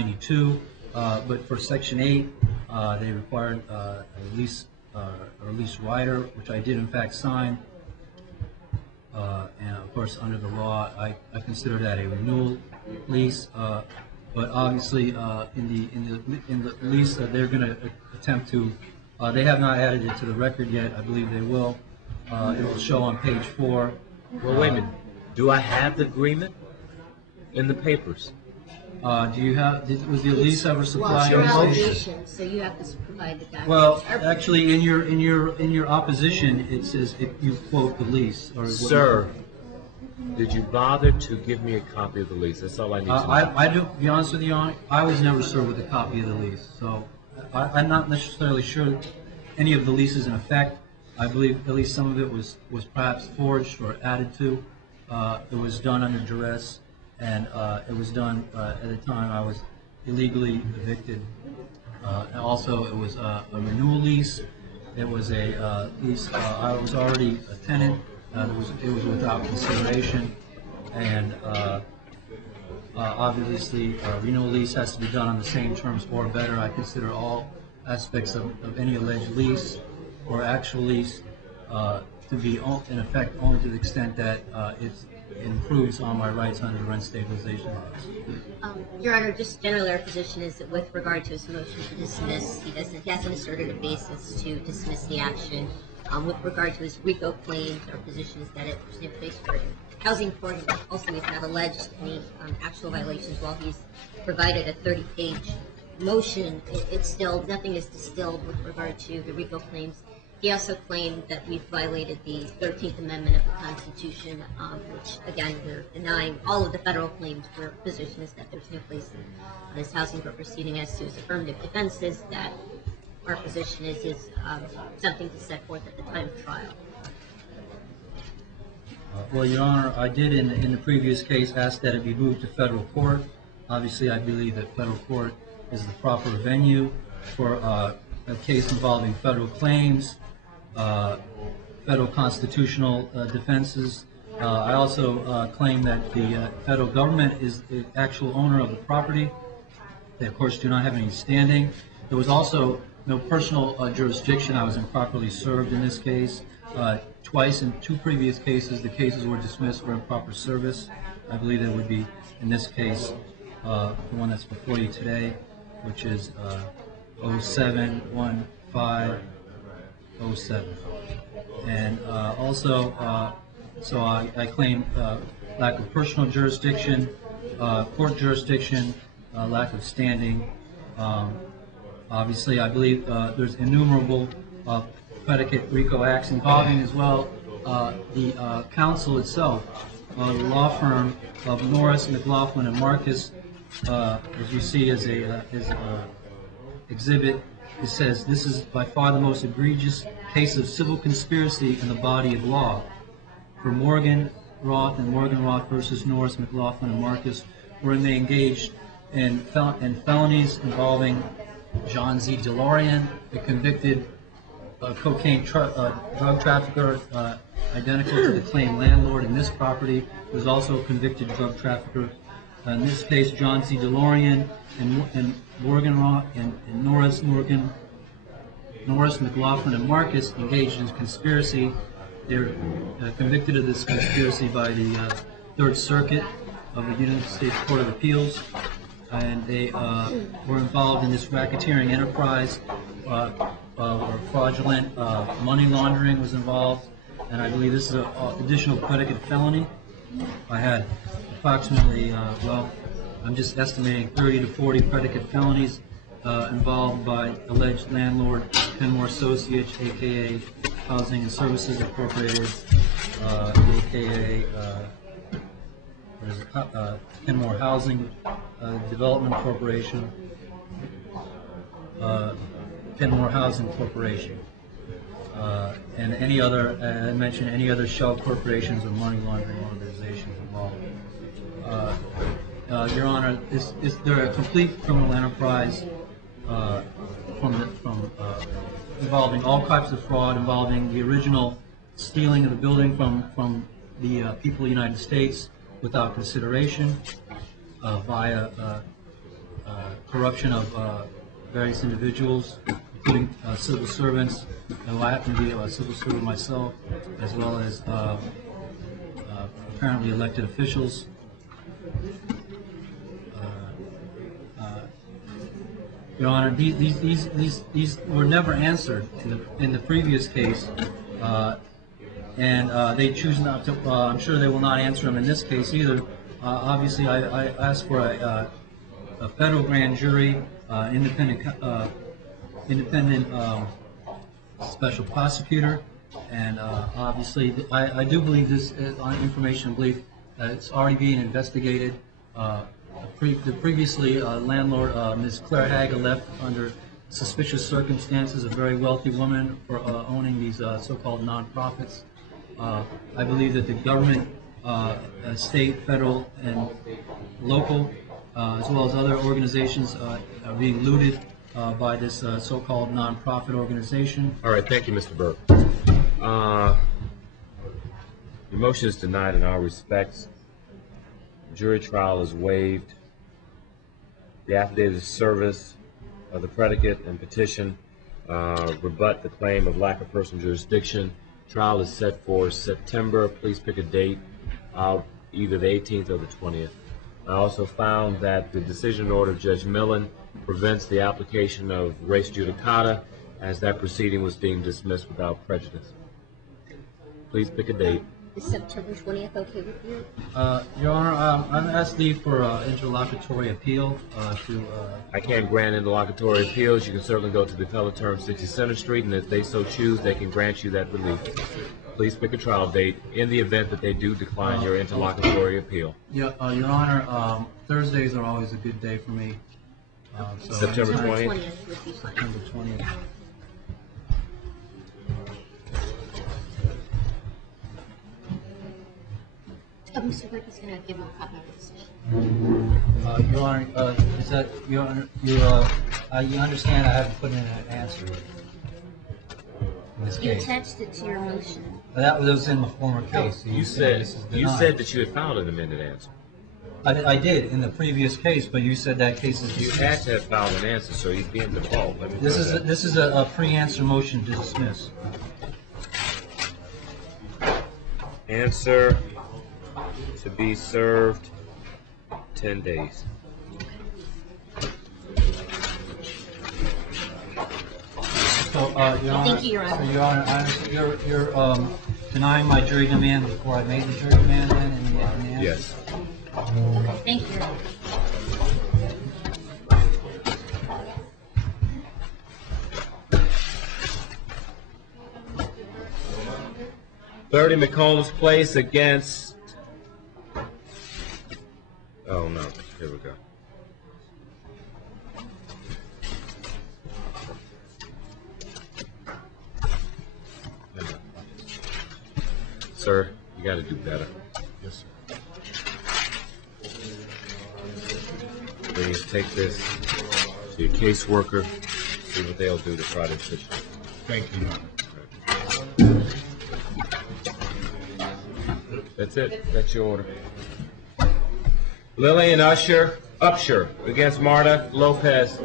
92, but for Section 8, they required a lease rider, which I did in fact sign. And of course, under the law, I consider that a renewal lease. But obviously, in the lease, they're going to attempt to. They have not added it to the record yet. I believe they will. It will show on page 4. Well, wait a minute. Do I have the agreement in the papers? Do you have? Was the lease ever supplied? Well, it's your obligation, so you have to provide the documents. Well, actually, in your opposition, it says if you quote the lease. Or Sir, did you bother to give me a copy of the lease? That's all I need to know. I do. To be honest with you, I was never served with a copy of the lease, so I'm not necessarily sure any of the leases in effect. I believe at least some of it was perhaps forged or added to. It was done under duress, and it was done at a time I was illegally evicted. And also, it was a renewal lease. It was a lease. I was already a tenant. It was without consideration, and obviously, a renewal lease has to be done on the same terms or better. I consider all aspects of any alleged lease or actual lease to be in effect only to the extent that it improves on my rights under the rent stabilization laws. Your Honor, just generally our position is that with regard to his motion to dismiss, he hasn't asserted a basis to dismiss the action. With regard to his RICO claims, our position is that there's no place for him. Housing court also has not alleged any actual violations. While he's provided a 30-page motion, it's still, nothing is distilled with regard to the RICO claims. He also claimed that we've violated the 13th Amendment of the Constitution, which, again, we're denying all of the federal claims. Our position is that there's no place in this housing court proceeding as to his affirmative defenses, that our position is something to set forth at the time of trial. Well, Your Honor, I did in the previous case ask that it be moved to federal court. Obviously, I believe that federal court is the proper venue for a case involving federal claims, federal constitutional defenses. I also claim that the federal government is the actual owner of the property. They, of course, do not have any standing. There was also no personal jurisdiction. I was improperly served in this case. Twice in 2 previous cases, the cases were dismissed for improper service. I believe it would be, in this case, the one that's before you today, which is 071507. And also, so I claim lack of personal jurisdiction, court jurisdiction, lack of standing. Obviously, I believe there's innumerable Predicate RICO Acts involving as well the counsel itself, the law firm of Norris, McLaughlin and Marcus. As you see as a exhibit, it says this is by far the most egregious case of civil conspiracy in the body of law. For Morganroth and Morganroth versus Norris, McLaughlin and Marcus, wherein they engaged in felonies involving John Z. DeLorean, a convicted cocaine drug trafficker, identical to the claimed landlord in this property, was also a convicted drug trafficker. In this case, John Z. DeLorean and Morganroth and Norris, McLaughlin, and Marcus engaged in conspiracy. They're convicted of this conspiracy by the 3rd Circuit of the United States Court of Appeals, and they were involved in this racketeering enterprise, or fraudulent money laundering was involved, and I believe this is an additional predicate felony. I had approximately, well, I'm just estimating 30 to 40 predicate felonies involved by alleged landlord Kenmore Associates, aka Housing and Services Incorporated, aka Kenmore Housing Development Corporation, Kenmore Housing Corporation, and any other, I mentioned any other shell corporations or money laundering organizations involved. Your Honor, they're a complete criminal enterprise involving all types of fraud, involving the original stealing of the building from the people of the United States without consideration, via corruption of various individuals, including civil servants, and I happen to be a civil servant myself, as well as apparently elected officials. Your Honor, these were never answered in the previous case, and they choose not to. I'm sure they will not answer them in this case either. Obviously, I asked for a federal grand jury, independent special prosecutor, and obviously, I do believe this is on information. I believe that it's already being investigated. Previously, landlord Ms. Claire Haga left under suspicious circumstances, a very wealthy woman, for owning these so-called nonprofits. I believe that the government, state, federal, and local, as well as other organizations, are being looted by this so-called nonprofit organization. All right, thank you, Mr. Burke. Your motion is denied in all respects. Jury trial is waived. The affidavit of service of the predicate and petition rebut the claim of lack of personal jurisdiction. Trial is set for September. Please pick a date, either the 18th or the 20th. I also found that the decision order of Judge Millen prevents the application of res judicata, as that proceeding was deemed dismissed without prejudice. Please pick a date. Is September 20th okay with you? Your Honor, I've asked leave for interlocutory appeal I can't grant interlocutory appeals. You can certainly go to the appellate term 60 Center Street, and if they so choose, they can grant you that relief. Please pick a trial date in the event that they do decline your interlocutory appeal. Your Honor, Thursdays are always a good day for me. So September 20th? Would be fine. September 20th. Mr. Burke is going to give him a copy of the decision. Your Honor, is that Your Honor? You understand I haven't put in an answer in this You case. attached it to your motion. That was in the former case. You said that you had filed an amended answer. I did in the previous case, but you said that case is You dismissed. had to have filed an answer, so you'd be in default. Let me This try is that. this is a pre-answer motion to dismiss. Answer to be served 10 days. So, Your Honor, Thank you, Your Honor. So, Your Honor, you're denying my jury demand before I made the jury demand then in the answer? Yes. Okay, thank you. 30 McCombs Place against... Oh, no. Here we go. Sir, you got to do better. Yes, sir. Please take this to your caseworker, see what they'll do to try to assist you. Thank you, Your Honor. That's it. That's your order. Lillian Upshur against Marta Lopez.